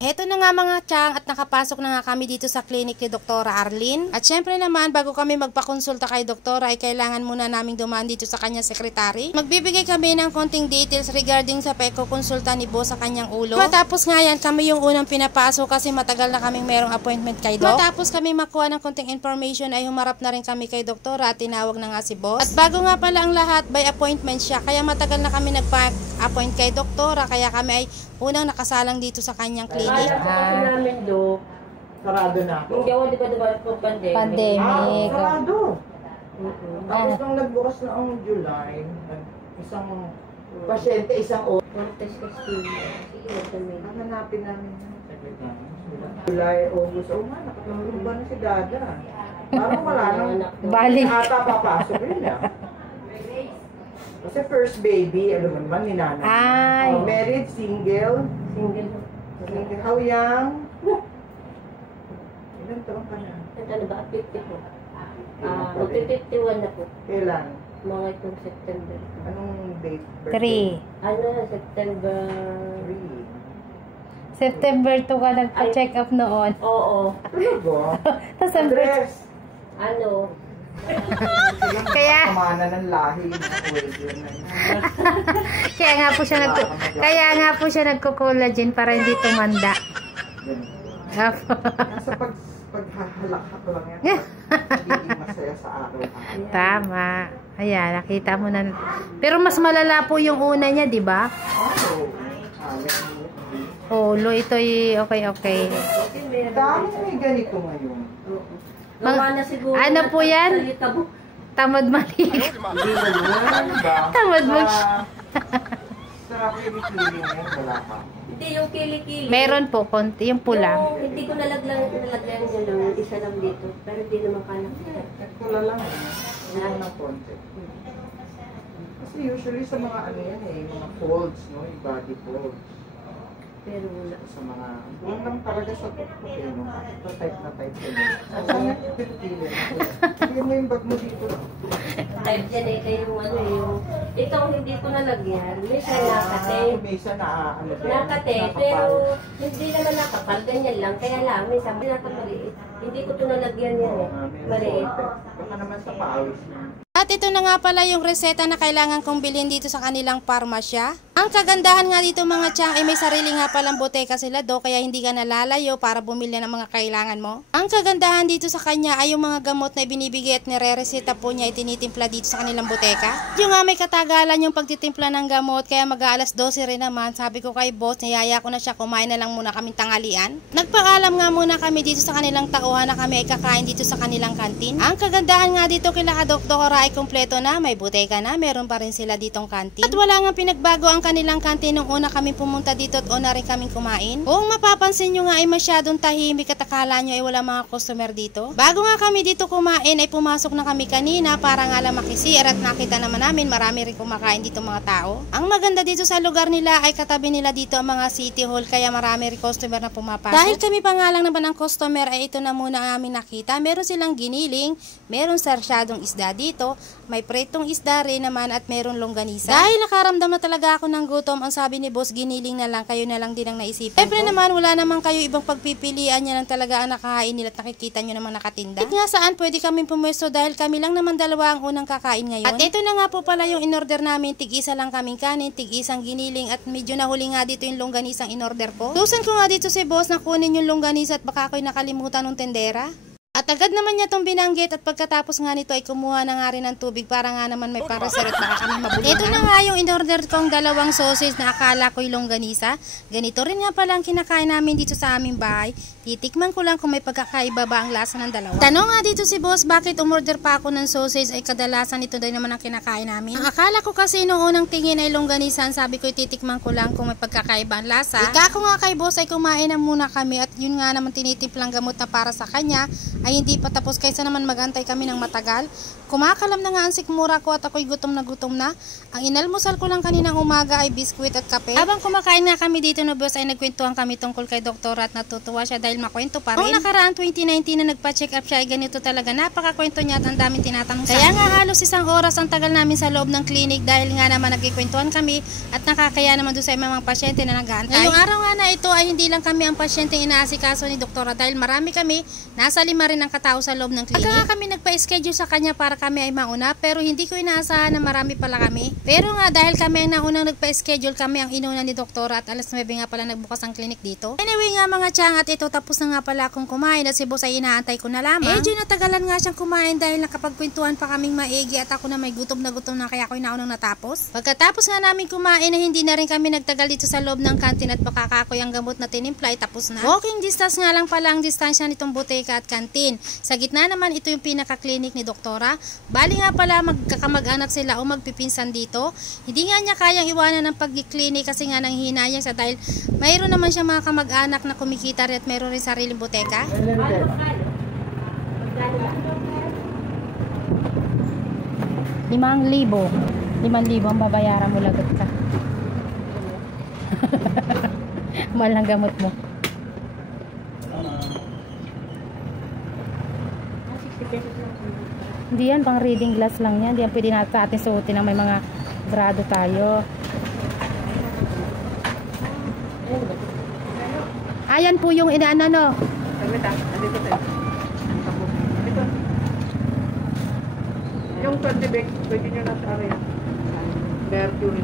Heto na nga mga tiyang at nakapasok na nga kami dito sa clinic ni Doktora Arlene. At syempre naman, bago kami magpakonsulta kay Doktora ay kailangan muna naming dumaan dito sa kanyang sekretary. Magbibigay kami ng konting details regarding sa pagkukonsulta ni Boss sa kanyang ulo. Matapos nga yan, kami yung unang pinapasok kasi matagal na kaming merong appointment kay Doc. Matapos kami makuha ng konting information ay humarap na rin kami kay Doktora at tinawag na nga si Boss. At bago nga pala ang lahat, by appointment siya. Kaya matagal na kami nagpa-appoint kay Doktora. Kaya kami ay unang nakasalang dito sa kanyang clinic. Kasi namin do, Sarado na ako. hindi ako di ba po pandemic. Pandemic. Sarado. Tapos nung nagbukas na ang July, isang pasyente, isang oras. Contest kasi. Sige, kami. Hanapin namin yun. July, August. Oo nga, nakatulong ba na si Dada? Parang wala nang Balik. ata papasok yun ah. Kasi first baby, alam mo naman, ni nanay. Ay. Married, single. Single. How young? Ilan taon ka na? Ano ba? 50 po. Magpi-51 na po. Kailan? Mga itong September. Anong date? 3. Ano, September. 3. September 2 ka nagpa-check up noon. Oo. Talaga? Tapos ang Andres! Ano? Kaya Kamana ng lahi. Collagen na yun. kaya nga po siya nagko-collagen para hindi tumanda. Nasa paghahalakak lang yan. Magiging masaya sa araw-araw. Tama. Ayan, nakita mo na. Pero mas malala po yung una niya, di ba? Oo. Ulo, ito'y okay. Dami may ganito ngayon. Gawa na siguro. Ano po yan? Salita po. Tamad maligo. Hindi na yun, ba? Tamad mo. Sa kilikili ngayon, wala pa. Hindi, yung kilikili. Meron po, konti. Yung pula. Hindi ko nalagyan yun lang. Isa lang dito. Pero hindi naman kanak. Pula lang eh. Wala ng konti. Kasi usually sa mga ano yan eh, mga folds, no? Yung body folds. Pero wala. Sa mga, doon lang talaga sa tuktok eh, no? Type na type yun. Saan nga yung kilikili? Hindi mo yung bag mo dito. Type yan eh, kayong ano yung... Itong hindi ko nalagyan. Minsan nakate. Minsan na ano din. Nakate, pero hindi naman nakapal. Ganyan lang. Kaya lang, minsan pinapamaliit. Hindi ko ito nalagyan yan eh. Maliit. Baka naman sa paawis na. At ito na nga pala yung reseta na kailangan kong bilhin dito sa kanilang parmasya. Ang kagandahan nga dito mga tiyang ay may sarili nga palang boteka sila do, kaya hindi ka nalalayo para bumili ng mga kailangan mo. Ang kagandahan dito sa kanya ay yung mga gamot na binibigay at nire-reseta po niya ay tinitimpla dito sa kanilang boteka. Yung nga may katagalan yung pagtitimpla ng gamot, kaya mag-aalas 12 rin naman. Sabi ko kay boss, niyaya ko na siya, kumain na lang muna kaming tanghalian. Nagpaalam nga muna kami dito sa kanilang tauhan na kami ay kakain dito sa kanilang kantin. Ang kagandahan nga dito kila Doktora ay kompleto na, may boteka na, meron pa rin sila ditong kantin. At wala nga pinagbago ang kanilang kantin nung una kami pumunta dito at una rin kaming kumain. Kung mapapansin nyo nga ay masyadong tahimik at akala nyo ay wala mga customer dito. Bago nga kami dito kumain ay pumasok na kami kanina para nga lang makisir at nakita naman namin marami rin kumakain dito mga tao. Ang maganda dito sa lugar nila ay katabi nila dito ang mga city hall, kaya marami rin customer na pumapasok. Dahil kami pa nga lang naman ang customer ay ito na muna ang aming nakita. Meron silang giniling, meron sarsyadong isda dito, may pretong isda rin naman at meron longganisa. Dahil nakaramdam na talaga ako ng gutom, ang sabi ni boss, giniling na lang, kayo na lang din ang naisipan ko. Siyempre naman, wala naman kayo ibang pagpipilian, niya lang talaga ang nakahain nila at nakikita nyo namang nakatinda. At nga saan pwede kami pumwesto dahil kami lang naman dalawa ang unang kakain ngayon. At ito na nga po pala yung in-order namin, tig-isa lang kaming kanin, tig-isang giniling at medyo nahuli nga dito yung longganisang in-order ko. Tusan ko nga dito si boss na kunin yung longganisa at baka ako'y nakalimutan ng tendera. At agad naman niya itong binanggit at pagkatapos nga nito ay kumuha na nga rin ng tubig para nga naman may pang-reserve at baka kami mabulungan. Ito na nga yung in-order kong dalawang sausage na akala ko'y longganisa. Ganito rin nga pala ang kinakain namin dito sa aming bahay. Titikman ko lang kung may pagkakaiba ba ang lasa ng dalawa. Tanong nga dito si boss, bakit umorder pa ako ng sausage ay kadalasan ito din naman ang kinakain namin. Ang akala ko kasi noong unang tingin ay longganisa, sabi ko titikman ko lang kung may pagkakaiba ang lasa. Ika ko nga kay boss ay kumain na muna kami at yun nga naman tinitimplang gamot na para sa kanya ay hindi pa tapos kaysa naman magantay kami ng matagal. Kumakalam na nga ang sikmura ko at ako'y gutom na gutom na. Ang inalmusal ko lang kaninang umaga ay biskwit at kape. Habang kumakain nga kami dito no boss ay nagkwentuhan kami tungkol kay doktora at natutuwa siya dahil makwento pa rin. Noong nakaraan 2019 na nagpa-check up siya ay ganito talaga, napakakwento niya at ang daming tinatanong sa kaya nga halos isang oras ang tagal namin sa loob ng clinic dahil nga naman nagkikwentuhan kami at nakakaya naman doon sa mga pasyente na nag-aantay. Ngayong araw nga na ito ay hindi lang kami ang pasyente inaasikaso ni doktora dahil marami kami, nasa 5 rin ang katao sa loob ng clinic. Pagka nga kami nagpa-schedule sa kanya para kami ay mauna pero hindi ko inaasahan na marami pala kami. Pero nga dahil kami ang naunang nagpa-schedule, kami ang inuna ni doktora at alas 9 nga pala nagbukas ang clinic dito. Anyway nga mga tiyang at ito tapos na nga pala akong kumain at si boss ay inaantay ko na lamang. Medyo natagalan nga siyang kumain dahil nakapagkwentuhan pa kaming maigi at ako na may gutom na kaya ako naunang natapos. Pagkatapos nga namin kumain na hindi na rin kami nagtagal dito sa loob ng kantin at pakakakoy ang gamot na tinimpla ay tapos na. Walking distance nga lang pala ang distansya nitong buteka at kantin. Sa gitna naman ito yung pinaka-clinic ni doktora. Bali nga pala magkakamag-anak sila o magpipinsan dito. Hindi nga niya kayang iwanan ng pag-clinic kasi nga nanghihinayang siya dahil mayroon naman siya mga kamag-anak na kumikita rin at mayroon rin sariling buteka. 5,000 ang babayaran mo lagot ka. Mahal ng gamot mo. Hindi yan, pang reading glass lang yan. Hindi yan pwede natin suotin ng may mga grado tayo. Ayan po yung inaano no. Ito. Yung 20 bags, pwede nyo na sa area. Mercury.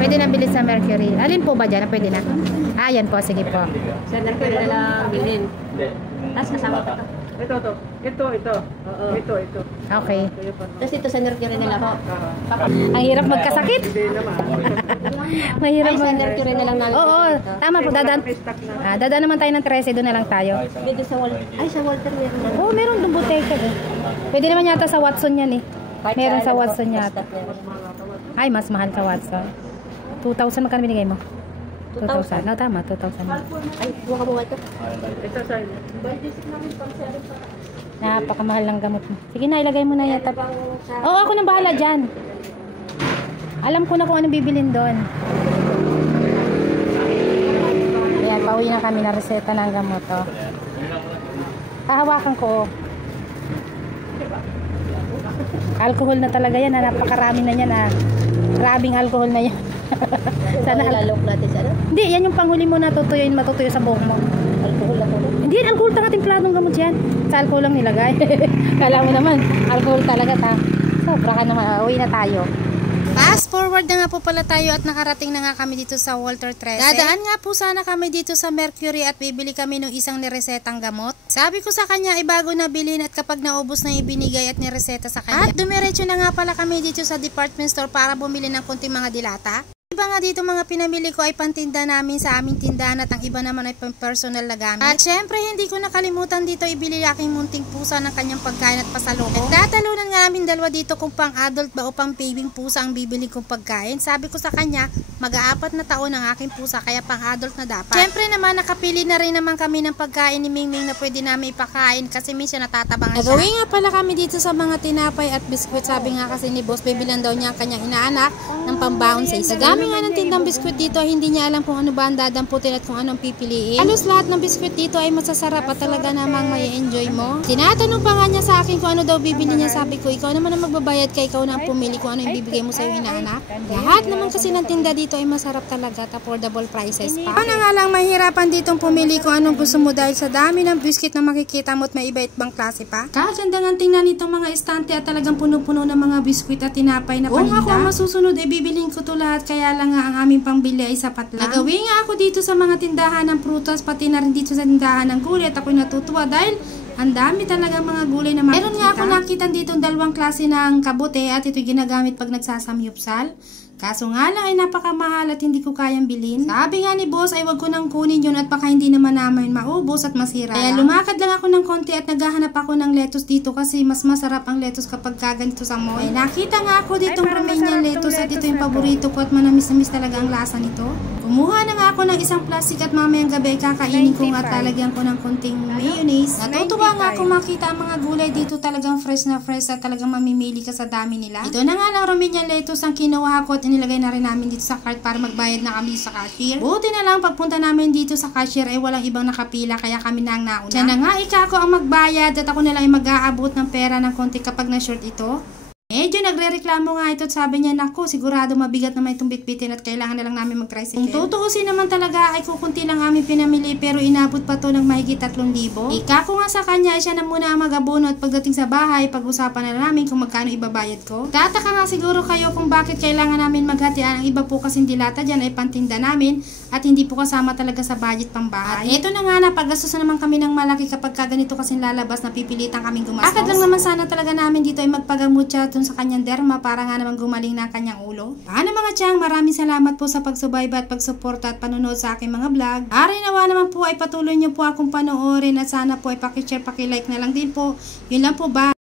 Pwede na bilhin sa Mercury. Alin po ba dyan? Pwede na? Ayan po, sige po. Sa Mercury na lang bilhin. Tapos kasama ko to. Ito. Oo. Ito. Okay. Tapos ito sa Mercury nila po. Ang hirap magkasakit. Hindi naman. Mahirap Ay, sa Mercury na lang namin. Oo, tama po. Dadaan naman tayo ng 13, doon na lang tayo. Dito sa Walter. Ay, sa Walter meron na. Oo, meron doon buteka. Pwede naman yata sa Watson yan eh. Meron sa Watson yata. Ay, mas mahal sa Watson. 2,000 magkano binigay mo? 2,000. No, tama, 2,000. Ay, buka mo ito. Ito sa inyo. Napakamahal ng gamot mo. Sige na, ilagay mo na yata. Oo, ako nang bahala dyan. Alam ko na kung anong bibilin doon. Ayan, pauwi na kami na reseta ng gamot. Oh. Hahawakan ko. Alcohol na talaga yan. Napakarami na yan. Grabing alcohol na yan. Sana lalok natin sa ano? Hindi, yan yung panghuli mo natutuyuin, matutuyo sa buhok mo. Alcohol ako. Hindi, alcohol tanga templadong gamot yan. Sa alcohol lang nilagay. Kala mo naman, alcohol talaga ta. Sobra ka naman, uwi na tayo. Fast forward na nga po pala tayo at nakarating na nga kami dito sa Walter 13. Dadaan nga po sana kami dito sa Mercury at bibili kami ng isang niresetang gamot. Sabi ko sa kanya ay bago na bilhin at kapag naubos na ibinigay at nireseta sa kanya. At dumiretso na nga pala kami dito sa department store para bumili ng kunting mga dilata. Iba nga dito mga pinamili ko ay pantinda namin sa aming tindahan at ang iba naman ay personal na gamit. At syempre hindi ko nakalimutan dito ibili aking munting pusa ng kanyang pagkain at pasalubong. Nagtatalunan nga amin dalawa dito kung pang adult ba o pang babying pusa ang bibili kong pagkain. Sabi ko sa kanya mag-4 na taon ang aking pusa kaya pang adult na dapat. Syempre naman nakapili na rin naman kami ng pagkain ni Mingming na pwede namin ipakain kasi minsan natatabangan siya. Nagawin nga pala kami dito sa mga tinapay at biskwit. Sabi nga kasi ni boss bibilan daw niya ang kanyang inaanak ng pambaon sa isa. Dami nga ng tindang biskwit dito, hindi niya alam kung ano ba ang dadamputin at kung anong pipiliin. Halos lahat ng biskwit dito ay masasarap at talaga namang may enjoy mo. Tinatanong pa nga niya sa akin kung ano daw bibili niya. Sabi ko, ikaw naman ang magbabayad kaya ikaw na ang pumili kung ano yung bibigay mo sa iyong inaanak. Lahat naman kasi ng tinda dito ay masarap talaga at affordable prices pa. Ano nga lang mahirapan ditong pumili kung anong gusto mo dahil sa dami ng biskwit na makikita mo at may iba ibang klase pa. Kaganda nga tingnan itong mga estante at talagang puno-puno ng mga biskwit at tinapay na paninda. Kung ako masusunod ay bibilin ko to lahat kaya lang nga ang aming pangbili ay sapat lang. Nagawin nga ako dito sa mga tindahan ng prutas pati na rin dito sa tindahan ng gulay at ako'y natutuwa dahil ang dami talaga mga gulay na makikita. Meron nga ako nakita dito dalawang klase ng kabote at ito'y ginagamit pag nagsasamyupsal. Kaso nga lang ay napakamahal at hindi ko kayang bilhin. Sabi nga ni boss ay wag ko nang kunin yun at baka hindi naman namin maubos at masira. Kaya lumakad lang ako ng konti at naghahanap ako ng lettuce dito kasi mas masarap ang lettuce kapag kaganito sa mall. Nakita nga ako ditong Romanian lettuce at ito yung paborito ko at manamis-namis talaga ang lasa nito. Kung Kumuha na nga ako ng isang plastic at mamayang gabi kakainin ko at lalagyan ko ng konting mayonnaise. Natutuwa nga ako makita ang mga gulay dito talagang fresh na fresh at talagang mamimili ka sa dami nila. Ito na nga lang Romanian lettuce ang kinuha ko at inilagay na rin namin dito sa cart para magbayad na kami sa cashier. Buti na lang pagpunta namin dito sa cashier ay walang ibang nakapila kaya kami na ang nauna. Siya na nga ako ang magbayad at ako na lang ay mag-aabot ng pera ng konti kapag na-short ito. Medyo nagre-reklamo nga ito at sabi niya, naku, sigurado mabigat naman itong bitbitin at kailangan na lang namin mag-tricycle. Kung tutuusin naman talaga ay kukunti lang aming pinamili pero inabot pa to ng mahigit 3,000. Ika ko nga sa kanya ay siya na muna ang mag-abono at pagdating sa bahay, pag-usapan na namin kung magkano ibabayad ko. Tataka nga siguro kayo kung bakit kailangan namin maghatian. Ang iba po kasing dilata dyan ay pantinda namin at hindi po kasama talaga sa budget pang bahay. At eto na nga, napagastusan naman kami ng malaki kapag ganito kasing lalabas na pipilitan kaming gumastos. Akad lang naman sana talaga namin dito ay magpagamot siya sa kanyang derma para nga naman gumaling na kanyang ulo. Paano mga tiyang, maraming salamat po sa pagsubaybay at pagsuporta at panonood sa aking mga vlog. Nawa naman po ay patuloy niyo po akong panoorin at sana po ay pakishare, pakilike na lang din po. Yun lang po ba?